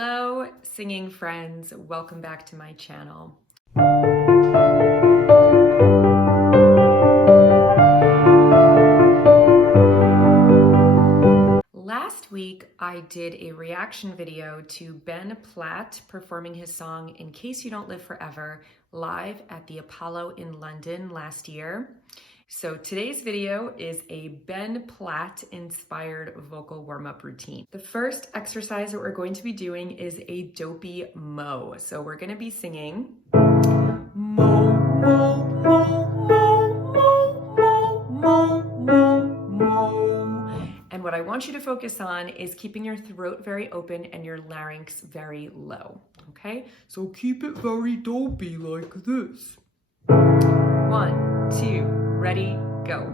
Hello, singing friends. Welcome back to my channel. Last week, I did a reaction video to Ben Platt performing his song In Case You Don't Live Forever live at the Apollo in London last year. So today's video is a Ben Platt inspired vocal warm-up routine. The first exercise that we're going to be doing is a Dopey mo. So we're going to be singing mo, mo, mo, mo, mo, mo, mo, mo. And what I want you to focus on is keeping your throat very open and your larynx very low. Okay? So keep it very dopey like this. 1, 2, ready, go.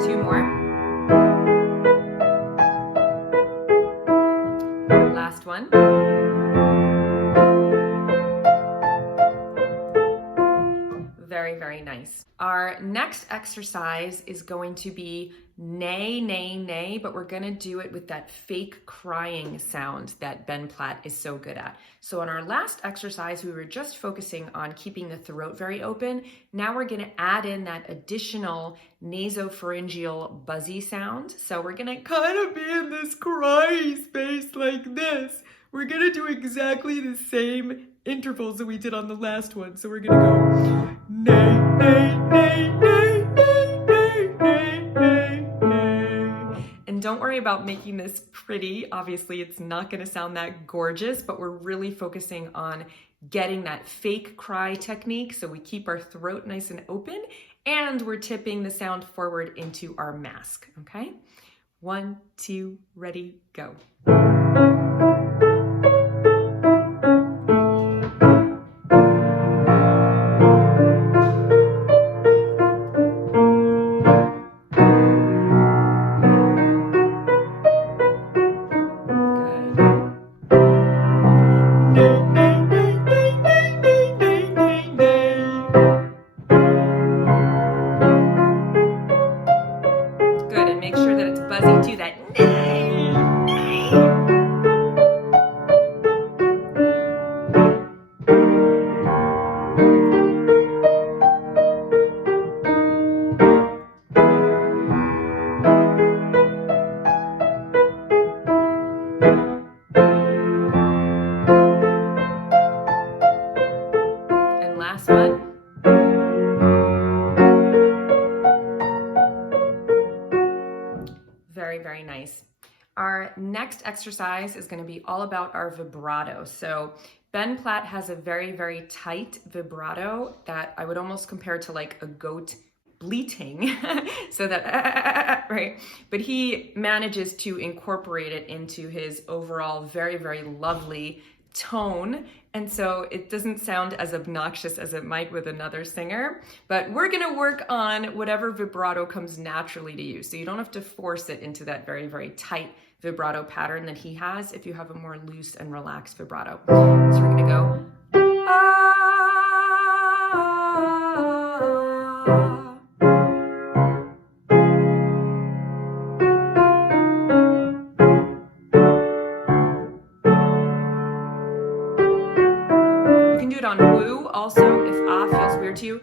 Two more. Last one. Very, very nice. Our next exercise is going to be nay, nay, nay, but we're gonna do it with that fake crying sound that Ben Platt is so good at. So in our last exercise, we were just focusing on keeping the throat very open. Now we're gonna add in that additional nasopharyngeal buzzy sound. So we're gonna kind of be in this cry space like this. We're gonna do exactly the same intervals that we did on the last one. So we're gonna go nay, nay, nay, nay, nay, nay, nay, nay, nay. And don't worry about making this pretty. Obviously, it's not gonna sound that gorgeous, but we're really focusing on getting that fake cry technique so we keep our throat nice and open and we're tipping the sound forward into our mask, okay? 1, 2, ready, go. Good, and make sure that it's buzzy too, that nay, nay. And last one. Very, very nice. Our next exercise is going to be all about our vibrato. So Ben Platt has a very, very tight vibrato that I would almost compare to like a goat bleating. So that, right? But he manages to incorporate it into his overall very, very lovely tone. And so it doesn't sound as obnoxious as it might with another singer, but we're gonna work on whatever vibrato comes naturally to you. So you don't have to force it into that very, very tight vibrato pattern that he has if you have a more loose and relaxed vibrato. So we're gonna go, ah. You can do it on woo also if ah feels weird to you.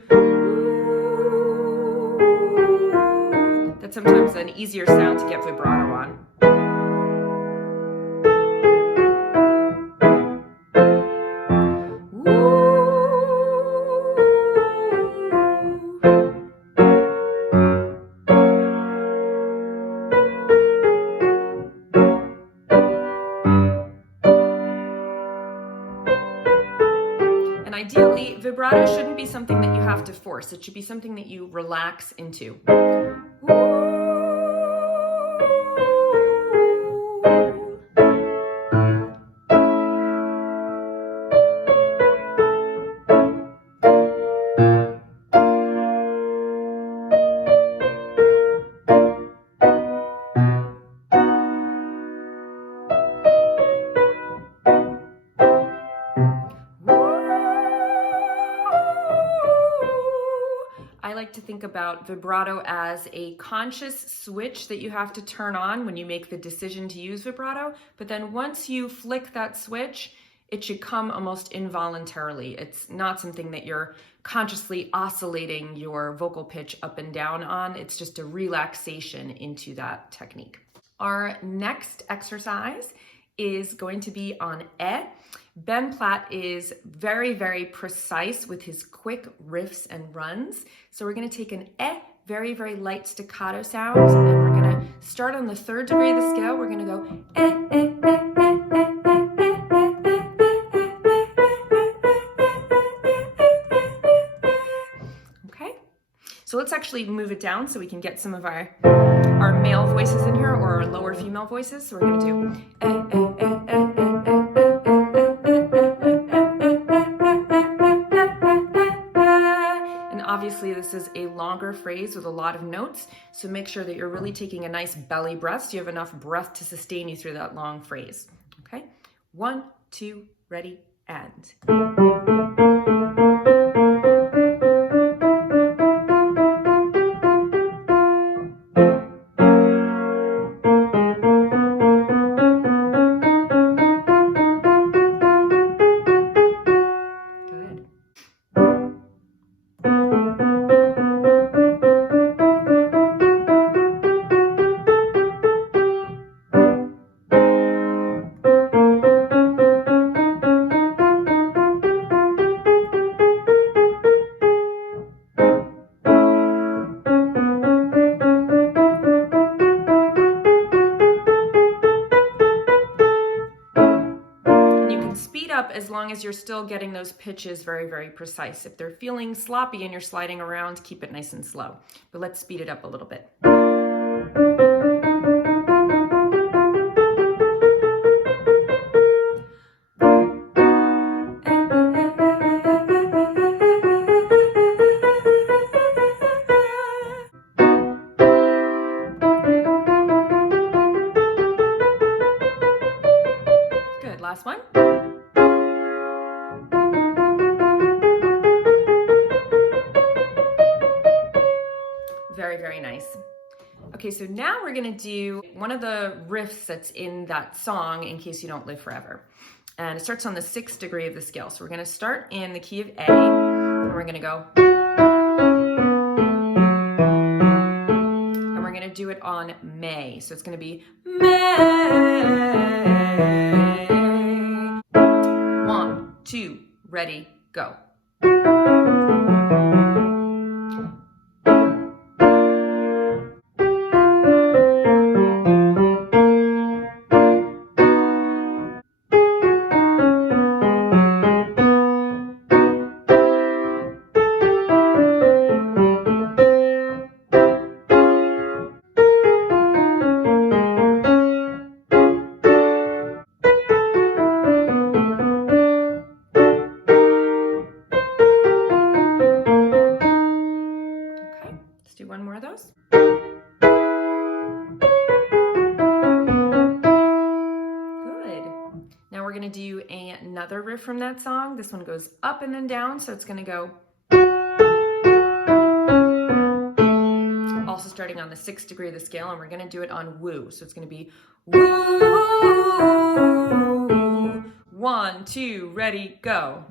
That's sometimes an easier sound to get vibrato on. And ideally, vibrato shouldn't be something that you have to force. It should be something that you relax into. I like to think about vibrato as a conscious switch that you have to turn on when you make the decision to use vibrato. But then once you flick that switch, it should come almost involuntarily. It's not something that you're consciously oscillating your vocal pitch up and down on. It's just a relaxation into that technique. Our next exercise is going to be on E. Ben Platt is very, very precise with his quick riffs and runs. So we're going to take an E, very, very light staccato sound, and we're going to start on the 3rd degree of the scale. We're going to go Okay, so let's actually move it down so we can get some of our male voices in here, or our lower female voices. So we're going to do Obviously, this is a longer phrase with a lot of notes, so make sure that you're really taking a nice belly breath so you have enough breath to sustain you through that long phrase. Okay? 1, 2, ready, and. As long as you're still getting those pitches very, very precise. If they're feeling sloppy and you're sliding around, keep it nice and slow. But let's speed it up a little bit. Good, last one. Very, very nice. Okay, so now we're gonna do one of the riffs that's in that song, In Case You Don't Live Forever. And it starts on the 6th degree of the scale. So we're gonna start in the key of A, and we're gonna go. And we're gonna do it on May. So it's gonna be May. 1, 2, ready, go. Do one more of those. Good. Now we're going to do another riff from that song. This one goes up and then down, so it's going to go. Also starting on the 6th degree of the scale, and we're going to do it on woo. So it's going to be woo. 1, 2, ready, go.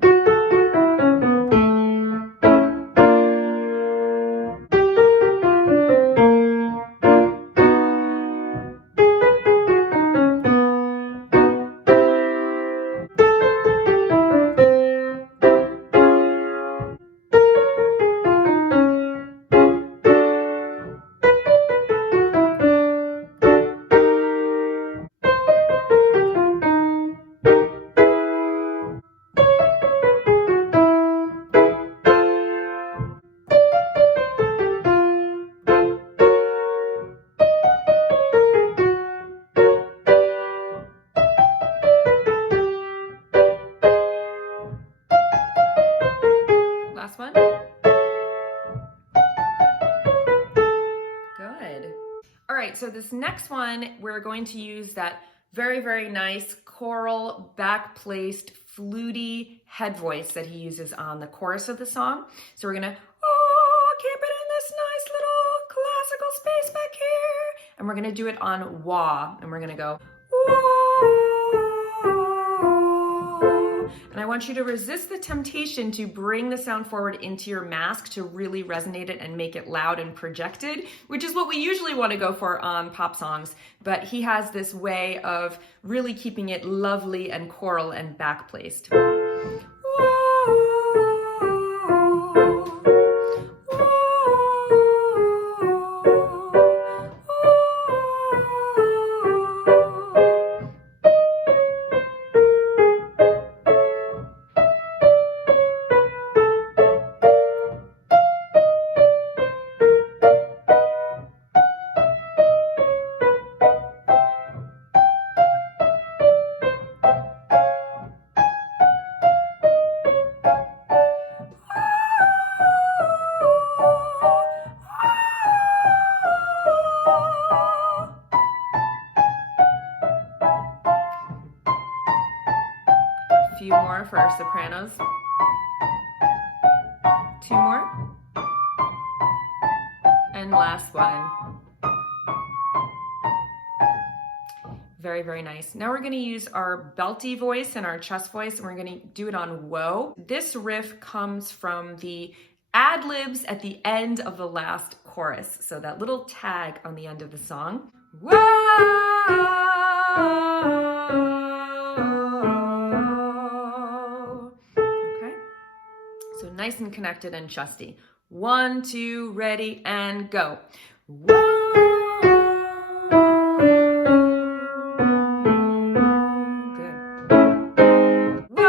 so this next one, we're going to use that very, very nice choral, back-placed, fluty head voice that he uses on the chorus of the song. So we're gonna, oh, keep it in this nice little classical space back here. And we're gonna do it on wah, and we're gonna go, and I want you to resist the temptation to bring the sound forward into your mask to really resonate it and make it loud and projected, which is what we usually want to go for on pop songs. But he has this way of really keeping it lovely and choral and back-placed. Few more for our sopranos. 2 more. And last one. Very, very nice. Now we're going to use our belty voice and our chest voice, and we're going to do it on whoa. This riff comes from the ad-libs at the end of the last chorus. So that little tag on the end of the song. Whoa! Nice and connected and chesty. 1, 2, ready, and go. Whoa. Good. Whoa.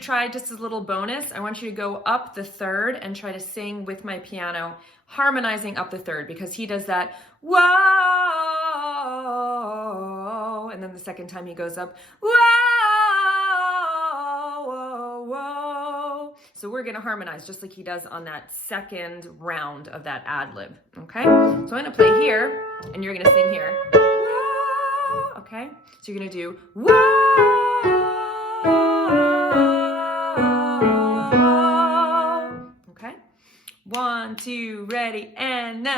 Try just a little bonus. I want you to go up the third and try to sing with my piano, harmonizing up the third, because he does that whoa, and then the second time he goes up whoa, whoa, whoa. So we're gonna harmonize just like he does on that second round of that ad lib. Okay, so I'm gonna play here and you're gonna sing here. Whoa. Okay, so you're gonna do whoa. Okay, 1, 2, ready, and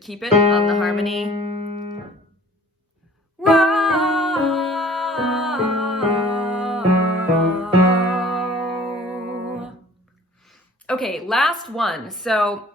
keep it on the harmony. Whoa. Okay, last one. So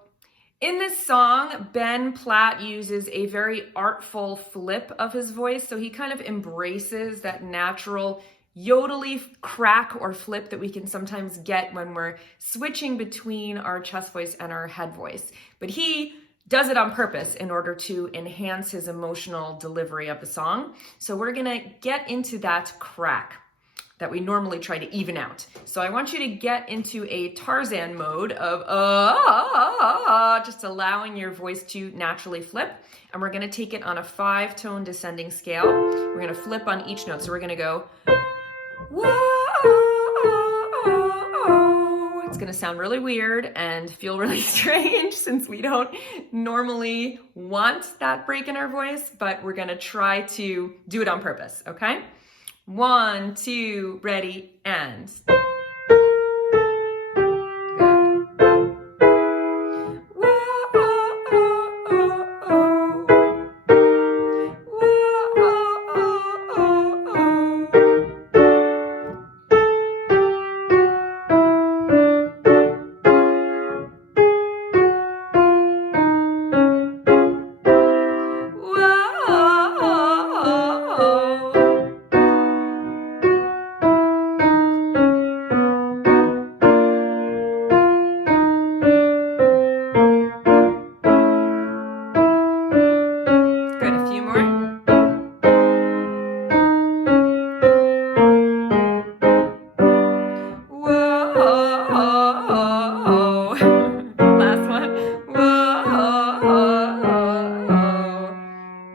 in this song, Ben Platt uses a very artful flip of his voice. So he kind of embraces that natural yodely crack or flip that we can sometimes get when we're switching between our chest voice and our head voice. But he does it on purpose in order to enhance his emotional delivery of the song. So we're gonna get into that crack that we normally try to even out. So I want you to get into a Tarzan mode of just allowing your voice to naturally flip. And we're gonna take it on a 5-tone descending scale. We're gonna flip on each note. So we're gonna go, whoa, gonna sound really weird and feel really strange since we don't normally want that break in our voice, but we're gonna try to do it on purpose, okay? 1, 2, ready, and. Good, a few more. Whoa. Last one. Whoa.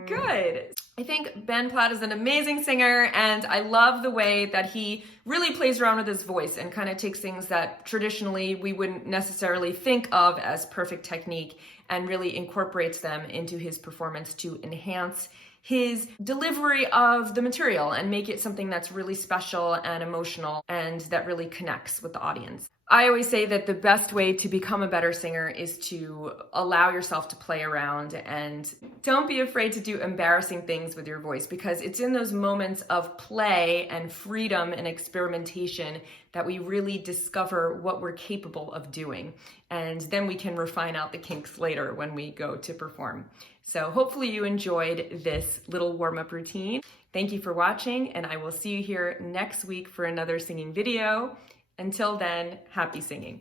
Good. I think Ben Platt is an amazing singer, and I love the way that he really plays around with his voice and kind of takes things that traditionally we wouldn't necessarily think of as perfect technique and really incorporates them into his performance to enhance his delivery of the material and make it something that's really special and emotional and that really connects with the audience. I always say that the best way to become a better singer is to allow yourself to play around and don't be afraid to do embarrassing things with your voice, because it's in those moments of play and freedom and experimentation that we really discover what we're capable of doing. And then we can refine out the kinks later when we go to perform. So hopefully you enjoyed this little warm-up routine. Thank you for watching, and I will see you here next week for another singing video. Until then, happy singing.